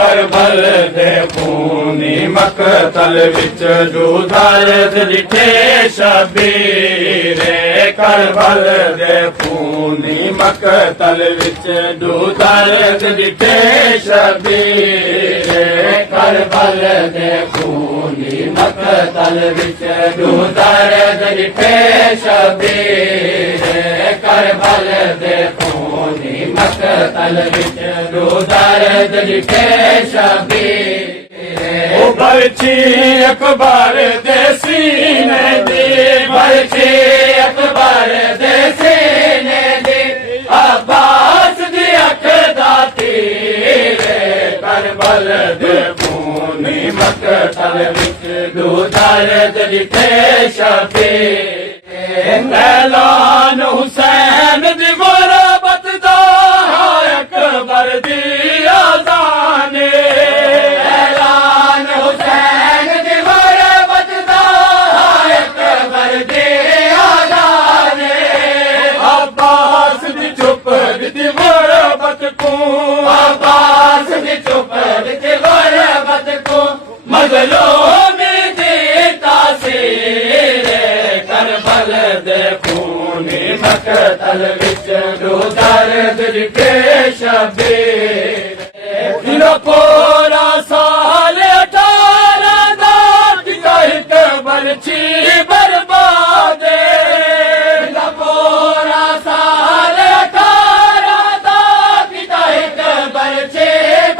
करबल दे खूनी मकतल विच दूधर दिठे शबीरे करबल दे खूनी मकतल विच दूधर दिठे शबीरे करबल दे खूनी मकतल विच दूधर दिठे शबीरे करबल दे खूनी मकतल विच दूधर दिठे शबीरे ओ बरछी अकबर दे सीने दी बरछी अकबर दे सीने दी अब्बास दी अख दा तीरे करबल दे खूनी मकतल विच दूधर दिठे शबीरे ऐलान हुसैन दी गुरबत दा अकबर दी आज़ाने ऐलान हुसैन दी गुरबत दा अकबर दी आज़ाने अब्बास दी चुप दी गुरबत को अब्बास दी चुप दी गुरबत को मज़लूमी दी तासीरे करबल दे खूनी मकतल विच दूधर दिठे शबीरे पूरा साल 18 दा हिक बरछी बर्बादे पूरा साल 18 दा हिक बरछी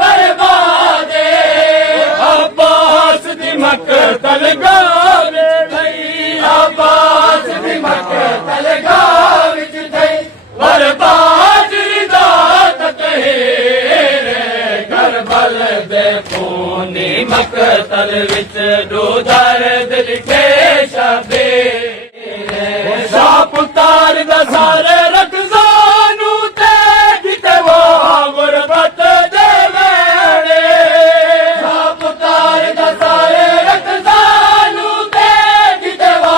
बर्बादे अब्बास दी मकतल गाँव विच थई अब्बास दी मकतल गाँव विच थई बर्बाद दा तकहीरे करबल दे खूनी मकतल विच दूधर दिठे शबीरे शाह पुतार दा सारे रखजानू ते जिते वो गुरबत दे वेड़े शाह पुतार दा सारे रखजानू ते जिते वो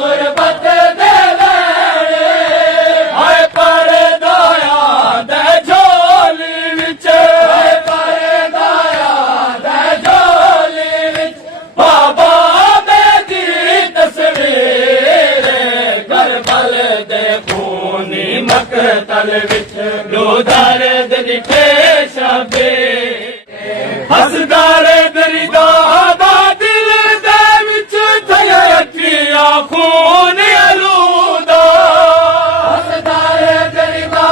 गुरबत दे वेड़े हाय पर दया दे झोली विच हाय पर दया दे झोली विच बाबा मेरी तस्वीर करबल दे खूनी मकतल विच दूधर दिठे शबीरे हसदार दरिदा दा दिल दे विच थया अखियां खून आलूदा हसदार दरिदा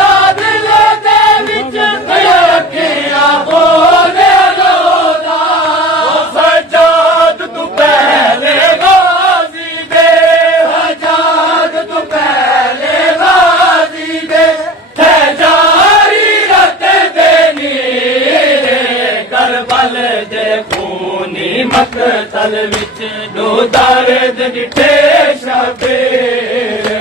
दा दिल दे विच थया अखियां खून आलूदा सजाद तू पहले गाजी दे सजाद तू पहले गाजी दे है जारी रत देनी रे करबल दे खूनी मकतल विच दूधर दिठे शबीरे